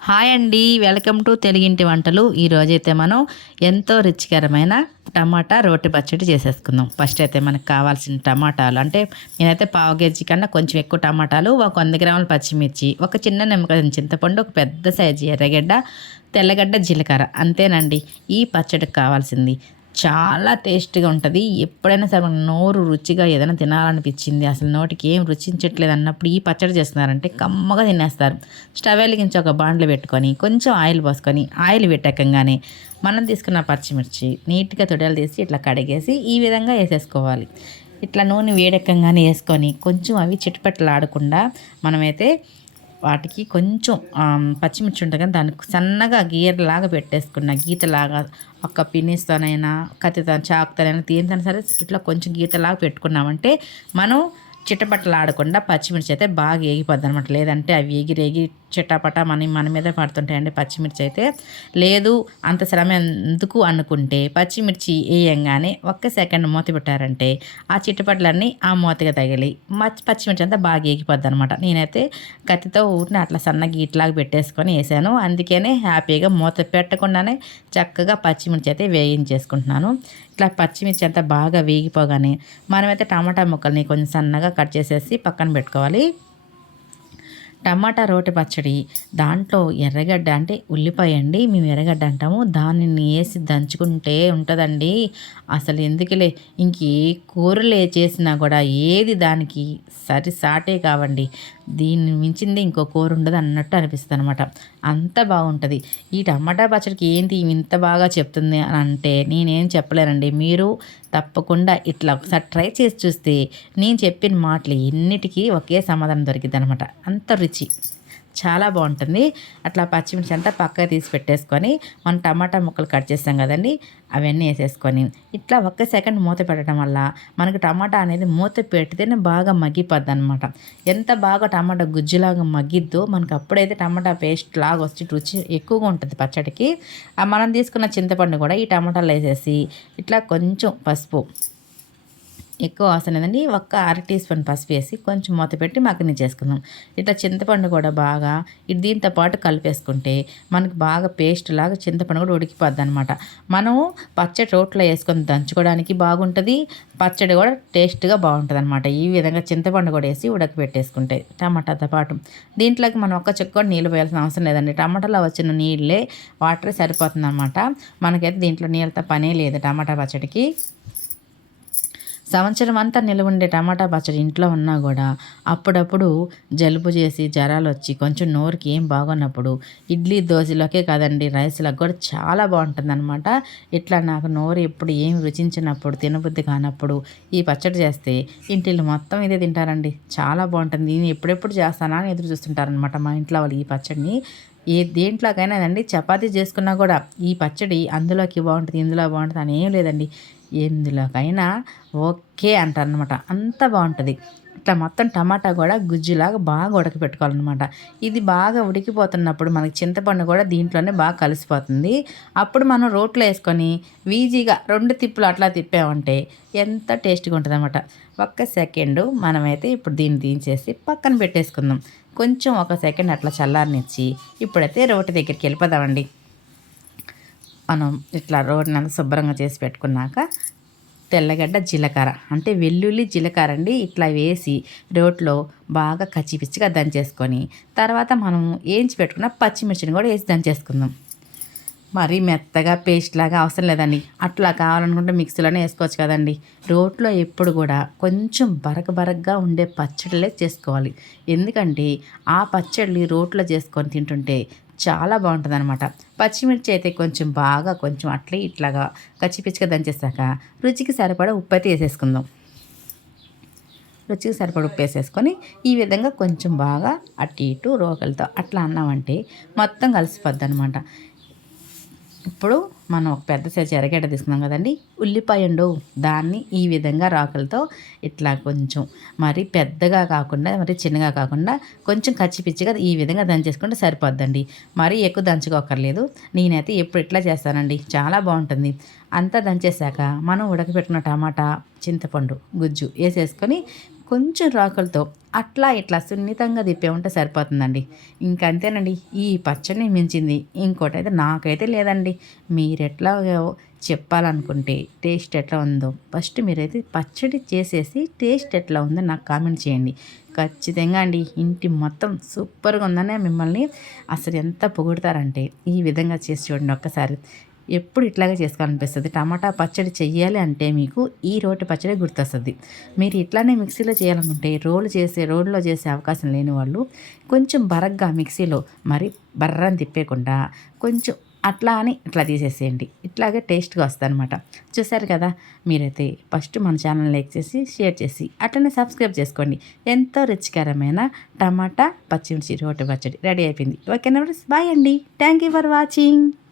Hi అండి. Welcome to తెలుగింటి వంటలు. ఈరోజైతే మనం ఎంతో రుచికరమైన టమాటా రోటి పచ్చడి చేసేసుకుందాం. ఫస్ట్ అయితే మనకు కావాల్సిన టమాటాలు. అంటే నేనైతే పావు కేజీ కన్నా కొంచెం ఎక్కువ టమాటాలు ఒక వంద గ్రాముల పచ్చిమిర్చి ఒక చిన్న నిమ్మకాయ చింతపండు ఒక పెద్ద సైజు ఎర్రగడ్డ తెల్లగడ్డ జీలకర్ర. అంతేనండి. ఈ పచ్చడికి కావాల్సింది. చాలా టేస్ట్గా ఉంటుంది. ఎప్పుడైనా సరే మన నోరు రుచిగా ఏదైనా తినాలనిపించింది అసలు నోటికి ఏం రుచించట్లేదు అన్నప్పుడు ఈ పచ్చడి చేస్తున్నారంటే కమ్మగా తినేస్తారు. స్టవ్ వెలిగించి ఒక బాండ్లు పెట్టుకొని కొంచెం ఆయిల్ పోసుకొని ఆయిల్ పెట్టకంగానే మనం తీసుకున్న పచ్చిమిర్చి నీట్గా తొడలు తీసి ఇట్లా కడిగేసి ఈ విధంగా వేసేసుకోవాలి. ఇట్లా నూనె వేడెక్కంగానే వేసుకొని కొంచెం అవి చిట్టుపెట్టలాడకుండా మనమైతే వాటికి కొంచెం పచ్చిమిర్చి ఉంటుంది కానీ దానికి సన్నగా గీరలాగా పెట్టేసుకున్న గీతలాగా ఒక పిన్నిస్తోనైనా కత్తితో చాకుతోనైనా దేనితోనైనా సరే ఇట్లా కొంచెం గీతలాగా పెట్టుకున్నామంటే మనం చిట్టపట్టలాడకుండా పచ్చిమిర్చి అయితే బాగా ఏగిపోద్ది అనమాట లేదంటే అవి ఎగిరేగి చిట్టపట మన మన మీద పడుతుంటాయండి పచ్చిమిర్చి అయితే. లేదు అంత శ్రమ ఎందుకు అనుకుంటే పచ్చిమిర్చి వేయంగానే ఒక్క సెకండ్ మూత పెట్టారంటే ఆ చిట్టపట్లన్నీ ఆ మూతగా తగిలి పచ్చిమిర్చి అంతా బాగా ఏగిపోద్ది అనమాట నేనైతే కత్తితో ఊరిని అట్లా సన్నగా ఇట్లాగా పెట్టేసుకొని వేసాను. అందుకనే హ్యాపీగా మూత పెట్టకుండానే చక్కగా పచ్చిమిర్చి అయితే వేయించేసుకుంటున్నాను. ఇట్లా పచ్చిమిర్చి అంతా బాగా వేగిపోగానే మనమైతే టమాటా ముక్కల్ని కొంచెం సన్నగా కట్ చేసేసి పక్కన పెట్టుకోవాలి. టమాటా రోటి పచ్చడి దాంట్లో ఎర్రగడ్డ అంటే ఉల్లిపాయ అండి మేము ఎర్రగడ్డ అంటాము. దానిని వేసి దంచుకుంటే ఉంటుందండి. అసలు ఎందుకులే ఇంకే కూరలే చేసినా కూడా ఏది దానికి సరి సాటే కావండి. దీన్ని మించింది ఇంకో కూర ఉండదు అన్నట్టు అనిపిస్తుంది అనమాట అంత బాగుంటుంది. ఈ టమాటా పచ్చడికి ఏంటి ఇంత బాగా చెప్తుంది అని అంటే నేనేం చెప్పలేనండి. మీరు తప్పకుండా ఇట్లా ఒకసారి ట్రై చేసి చూస్తే నేను చెప్పిన మాటలు ఎన్నిటికీ ఒకే సమాధానం దొరికింది అనమాట అంత రుచి. చాలా బాగుంటుంది. అట్లా పచ్చిమిర్చి అంతా పక్కగా తీసి పెట్టేసుకొని మనం టమాటా ముక్కలు కట్ చేస్తాం కదండి అవన్నీ వేసేసుకొని. ఇట్లా ఒక్క సెకండ్ మూత పెట్టడం వల్ల మనకి టమాటా అనేది మూత పెడితేనే బాగా మగ్గిపోద్ది అనమాట ఎంత బాగా టమాటా గుజ్జులాగా మగ్గిద్దో మనకు అప్పుడైతే టమాటా పేస్ట్ లాగా వచ్చి రుచి ఎక్కువగా ఉంటుంది పచ్చడికి. మనం తీసుకున్న చింతపండు కూడా ఈ టమాటాలు వేసేసి ఇట్లా కొంచెం పసుపు ఎక్కువ అవసరం లేదండి ఒక్క అర టీ స్పూన్ పసుపు వేసి కొంచెం మూత పెట్టి మగ్గని చేసుకుందాం. ఇట్లా చింతపండు కూడా బాగా దీంతో పాటు కలిపేసుకుంటే మనకు బాగా పేస్ట్ లాగా చింతపండు కూడా ఉడికిపోద్ది అనమాట మనము పచ్చడి రోట్లో వేసుకొని దంచుకోవడానికి బాగుంటుంది. పచ్చడి కూడా టేస్ట్గా బాగుంటుంది అనమాట ఈ విధంగా చింతపండు కూడా వేసి ఉడకబెట్టేసుకుంటే టమాటాతో పాటు. దీంట్లోకి మనం ఒక్క చెక్క కూడా నీళ్ళు పోయాల్సిన అవసరం లేదండి. టమాటాలో వచ్చిన నీళ్ళే వాటర్ సరిపోతుంది అనమాట మనకైతే దీంట్లో నీళ్ళతో పనే లేదు టమాటా పచ్చడికి. సంవత్సరం అంతా నిలవుండే టమాటా పచ్చడి ఇంట్లో ఉన్నా కూడా అప్పుడప్పుడు జలుబు చేసి జ్వరాలు వచ్చి కొంచెం నోరుకి ఏం బాగున్నప్పుడు ఇడ్లీ దోశలోకే కాదండి రైస్లకు కూడా చాలా బాగుంటుందన్నమాట. ఇట్లా నాకు నోరు ఎప్పుడు ఏం రుచించినప్పుడు తినబుద్ధి కానప్పుడు ఈ పచ్చడి చేస్తే ఇంటిల్లు మొత్తం ఇదే తింటారండి. చాలా బాగుంటుంది. నేను ఎప్పుడెప్పుడు చేస్తానా అని ఎదురు చూస్తుంటారనమాట మా ఇంట్లో వాళ్ళు ఈ పచ్చడిని. ఏ దేంట్లోకైనా అండి చపాతీ చేసుకున్నా కూడా ఈ పచ్చడి అందులోకి బాగుంటుంది ఇందులో బాగుంటుంది అని ఏం లేదండి. ఎందులోకైనా ఓకే అంటారనమాట అంత బాగుంటుంది. ఇట్లా మొత్తం టమాటా కూడా గుజ్జులాగా బాగా ఉడకపెట్టుకోవాలన్నమాట. ఇది బాగా ఉడికిపోతున్నప్పుడు మనకి చింతపండు కూడా దీంట్లోనే బాగా కలిసిపోతుంది. అప్పుడు మనం రోట్లో వేసుకొని వీజీగా రెండు తిప్పులు అట్లా తిప్పామంటే ఎంత టేస్ట్గా ఉంటుంది అనమాట ఒక్క సెకండ్ మనమైతే ఇప్పుడు దీన్ని దించేసి పక్కన పెట్టేసుకుందాం. కొంచెం ఒక సెకండ్ అట్లా చల్లారనిచ్చి ఇప్పుడైతే రోటి దగ్గరికి వెళ్ళిపోదామండి. మనం ఇట్లా రోడ్ని శుభ్రంగా చేసి పెట్టుకున్నాక తెల్లగడ్డ జీలకర్ర. అంటే వెల్లుల్లి జీలకర్ర అండి ఇట్లా వేసి రోట్లో బాగా కచ్చిపిచ్చిగా దంచేసుకొని తర్వాత మనం ఏంచి పెట్టుకున్న పచ్చిమిర్చిని కూడా వేసి దంచేసుకుందాం. మరీ మెత్తగా పేస్ట్ లాగా అవసరం లేదండి. అట్లా కావాలనుకుంటే మిక్సీలోనే వేసుకోవచ్చు కదండి. రోట్లో ఎప్పుడు కూడా కొంచెం బరక బరకగా ఉండే పచ్చడిలే చేసుకోవాలి. ఎందుకంటే ఆ పచ్చడిని రోట్లో చేసుకొని తింటుంటే చాలా బాగుంటుంది అనమాట పచ్చిమిర్చి అయితే కొంచెం బాగా కొంచెం అట్లే ఇట్లాగా కచ్చిపిచ్చిగా దంచేసాక రుచికి సరిపడా ఉప్పు అయితే వేసేసుకుందాం. రుచికి సరిపడ ఉప్పు వేసేసుకొని ఈ విధంగా కొంచెం బాగా అటు ఇటు రోకలతో అట్లా అన్నామంటే మొత్తం కలిసిపోద్ది అనమాట ఇప్పుడు మనం ఒక పెద్ద సైజు ఎరగడ్డ తీసుకున్నాం కదండి. ఉల్లిపాయ ఉండు దాన్ని ఈ విధంగా రాకులతో ఇట్లా కొంచెం మరి పెద్దగా కాకుండా మరి చిన్నగా కాకుండా కొంచెం కచ్చిపిచ్చిగా ఈ విధంగా దంచేసుకుంటే సరిపోద్దండి. మరీ ఎక్కువ దంచుకోకర్లేదు. నేనైతే ఎప్పుడు ఇట్లా చేస్తానండి. చాలా బాగుంటుంది. అంతా దంచేసాక మనం ఉడకబెట్టిన టమాటా చింతపండు గుజ్జు వేసేసుకొని కొంచెం రాకులతో అట్లా ఇట్లా సున్నితంగా తిప్పే ఉంటే సరిపోతుందండి. ఇంకంతేనండి ఈ పచ్చడిని మించింది ఇంకోటి అయితే నాకైతే లేదండి. మీరెట్లా చెప్పాలనుకుంటే టేస్ట్ ఎట్లా ఉందో ఫస్ట్ మీరైతే పచ్చడి చేసేసి టేస్ట్ ఎట్లా ఉందో నాకు కామెంట్ చేయండి. ఖచ్చితంగా అండి ఇంటి మొత్తం సూపర్గా ఉందనే మిమ్మల్ని అసలు ఎంత పొగుడతారంటే ఈ విధంగా చేసి చూడండి ఒక్కసారి. ఎప్పుడు ఇట్లాగే చేసుకోవాలనిపిస్తుంది. టమాటా పచ్చడి చెయ్యాలి అంటే మీకు ఈ రోటి పచ్చడి గుర్తొస్తుంది. మీరు ఇట్లానే మిక్సీలో చేయాలనుకుంటే రోలు చేసే రోడ్లో చేసే అవకాశం లేని వాళ్ళు కొంచెం బరగ్గా మిక్సీలో మరి బర్రని తిప్పేయకుండా కొంచెం అట్లా అని ఇట్లా తీసేసేయండి. ఇట్లాగే టేస్ట్గా వస్తుంది అనమాట చూసారు కదా? మీరైతే ఫస్ట్ మన ఛానల్ లైక్ చేసి షేర్ చేసి అట్లనే సబ్స్క్రైబ్ చేసుకోండి. ఎంతో రుచికరమైన టమాటా పచ్చిమిర్చి రోటి పచ్చడి రెడీ అయిపోయింది. ఓకేనా బాయ్ అండి. Thank you for watching.